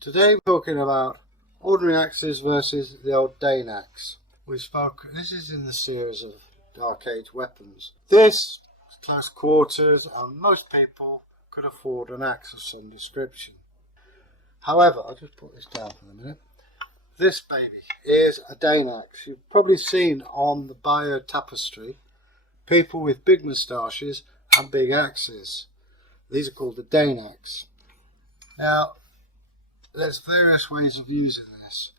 Today we're talking about ordinary axes versus the old Dane axe. This is in the series of Dark Age weapons. This is close quarters and most people could afford an axe of some description. However, I'll just put this down for a minute. This baby is a Dane axe. You've probably seen on the bio tapestry people with big moustaches and big axes. These are called the Dane axe. Now, there's various ways of using this.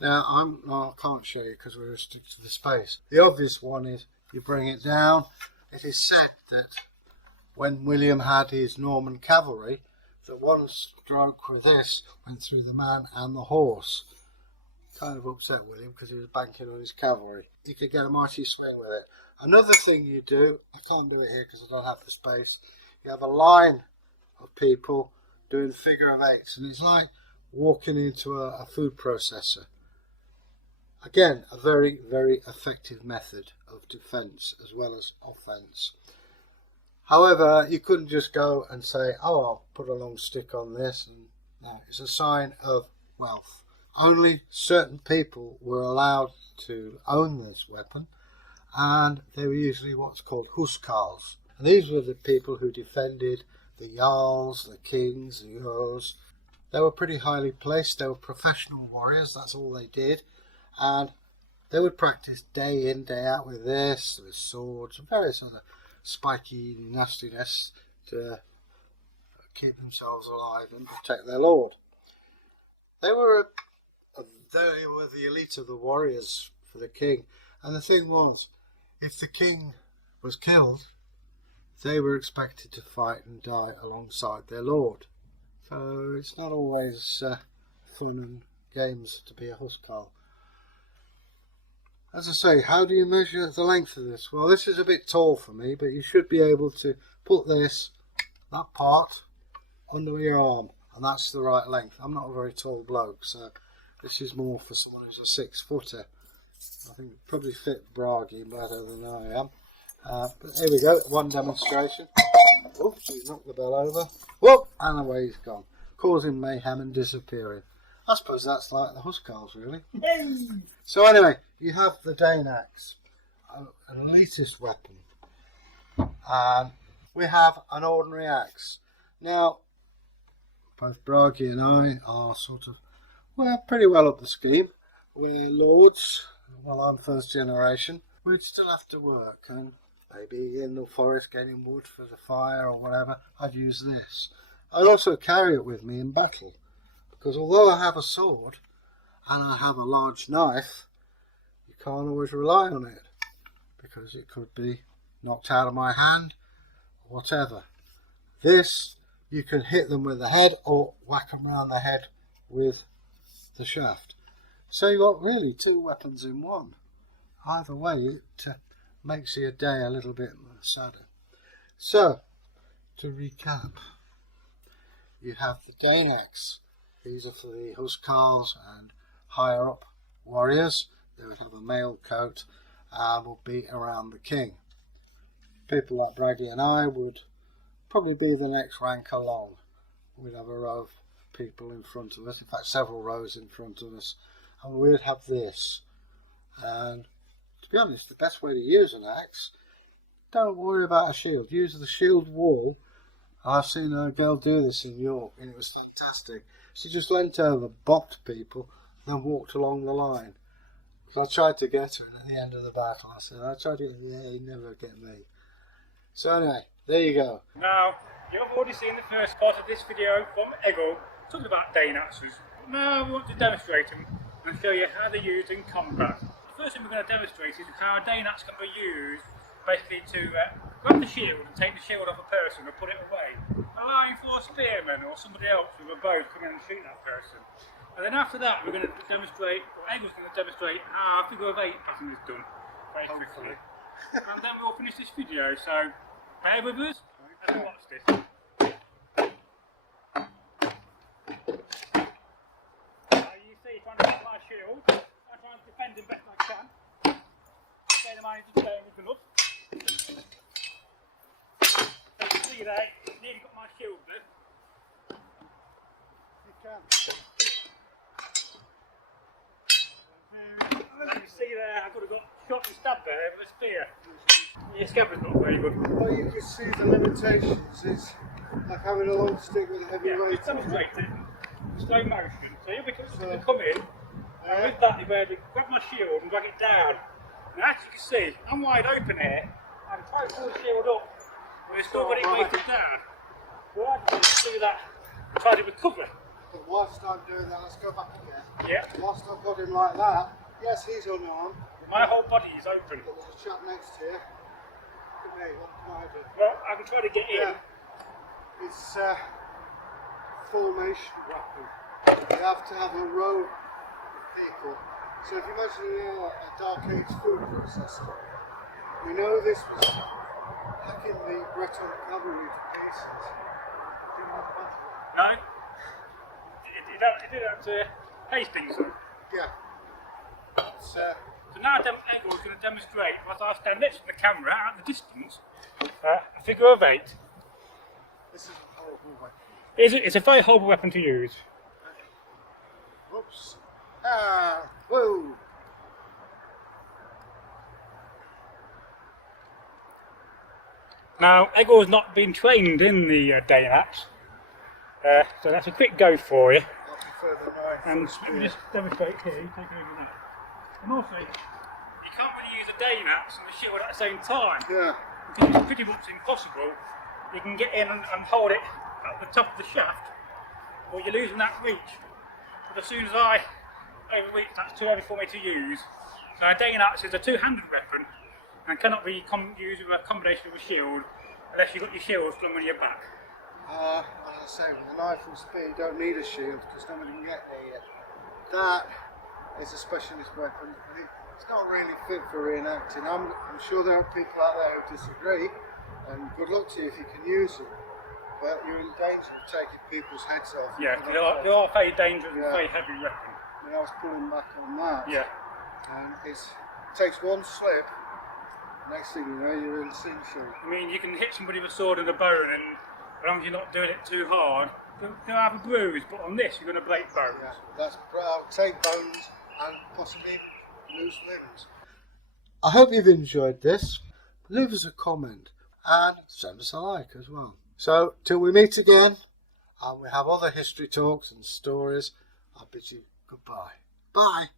Now, I can't show you because we're restricted to the space. The obvious one is you bring it down. It is said that when William had his Norman cavalry, that one stroke with this went through the man and the horse. Kind of upset William because he was banking on his cavalry. He could get a mighty swing with it. Another thing you do, I can't do it here because I don't have the space, you have a line of people doing figure of eights, and it's like walking into a food processor. Again, a very, very effective method of defence as well as offence. However, you couldn't just go and say, oh, I'll put a long stick on this. And no, it's a sign of wealth. Only certain people were allowed to own this weapon, and they were usually what's called huskarls. And these were the people who defended the jarls, the kings, the earls. They were pretty highly placed. They were professional warriors. That's all they did. And they would practice day in, day out with this, with swords and various other spiky nastiness to keep themselves alive and protect their lord. They were the elite of the warriors for the king. And the thing was, if the king was killed, they were expected to fight and die alongside their lord. So it's not always fun and games to be a huskarl. As I say, how do you measure the length of this? Well, this is a bit tall for me, but you should be able to put that part, under your arm, and that's the right length. I'm not a very tall bloke, so this is more for someone who's a 6-footer. I think it probably fit Bragi better than I am. But here we go, one demonstration. Oops, he's knocked the bell over. Whoop, and away he's gone, causing mayhem and disappearing. I suppose that's like the huskarls, really. So anyway, you have the Dane axe, an elitist weapon, and we have an ordinary axe. Now, both Bragi and I are pretty well up the scheme. We're lords. Well, I'm first generation. We'd still have to work, and maybe in the forest getting wood for the fire or whatever, I'd use this. I'd also carry it with me in battle, because although I have a sword and I have a large knife, you can't always rely on it, because it could be knocked out of my hand, or whatever. This, you can hit them with the head or whack them around the head with the shaft. So you've got really two weapons in one. Either way, it makes your day a little bit sadder. So, to recap, you have the Dane axe. These are for the huskarls and higher up warriors. They would have a mail coat and would be around the king. People like Bragi and I would probably be the next rank along. We'd have a row of people in front of us, in fact several rows in front of us, and we'd have this. And to be honest, the best way to use an axe, don't worry about a shield. Use the shield wall. I've seen a girl do this in York and it was fantastic. She just leant over, bopped people, then walked along the line. I tried to get her, and at the end of the battle I said, I tried to get her, yeah, you never get me. So anyway, there you go. Now, you've already seen the first part of this video from Egil, talking about Dane axes. Now we want to demonstrate them and show you how they're used in combat. The first thing we're going to demonstrate is how a Dane axe can be used basically to grab the shield and take the shield off a person or put it away, allowing for a spearman or somebody else with a bow to come in and shoot that person. And then after that we're going to demonstrate, or Egil's going to demonstrate how figure of 8 pattern is done very quickly. And then we'll finish this video, so bear with us as we watch this. You see, trying to get my shield, I'm trying to defend him best I can. Get him out of the game with the gloves. So you can see there, nearly got my shield there. As you see there, I could have got shot and stabbed there with a spear. Your scabbard's not very good. Well, you can see the limitations. It's like having a long stick with a heavy weight. Just demonstrate it. Slow motion. So you'll be to come in, and with that, you'll be able to grab my shield and drag it down. Now, as you can see, I'm wide open here. I can try to pull the shield up, but it's still got it weighted down. So I can do that, try to recover. But whilst I'm doing that, let's go back again. Yeah. Whilst I've got him like that, yes, he's unarmed. My whole body is open. But there's a chap next to you. Look at me, what can I do? Well, I can try to get in. It's a formation weapon. You have to have a row of people. So if you imagine a Dark Age food processor, we know this was hacking the Breton cavalry to pieces. No? It did that to Hastings. Yeah. So now Egil's going to demonstrate, as I stand next to the camera at the distance, a figure of 8. This is a horrible weapon. It's a very horrible weapon to use. Whoops. Ah, whoa. Now, Egil's not been trained in the Dane Axe, so that's a quick go for you. And let me just demonstrate here, you take it over there. And also, you can't really use a Dane Axe and the shield at the same time. Yeah. Because it's pretty much impossible. You can get in and hold it at the top of the shaft, or you're losing that reach. But as soon as I overreach, that's too heavy for me to use. So a Dane Axe is a two-handed weapon and cannot be used with a combination of a shield unless you've got your shield flung on your back. As I say, with a knife and spear you don't need a shield because nobody can get near you. That is a specialist weapon and it's not really fit for reenacting. I'm sure there are people out there who disagree, and good luck to you if you can use it, but you're in danger of taking people's heads off. Yeah, they are very dangerous and very heavy weapon. I mean, I was pulling back on that, yeah, and it takes one slip, next thing you know you're in sing show. I mean, you can hit somebody with a sword in the bone, and as long as you're not doing it too hard, they'll have a bruise, but on this you're going to break bones. Yeah, I'll take bones and possibly loose limbs. I hope you've enjoyed this. Leave us a comment and send us a like as well. So, till we meet again, and we have other history talks and stories, I bid you goodbye. Bye.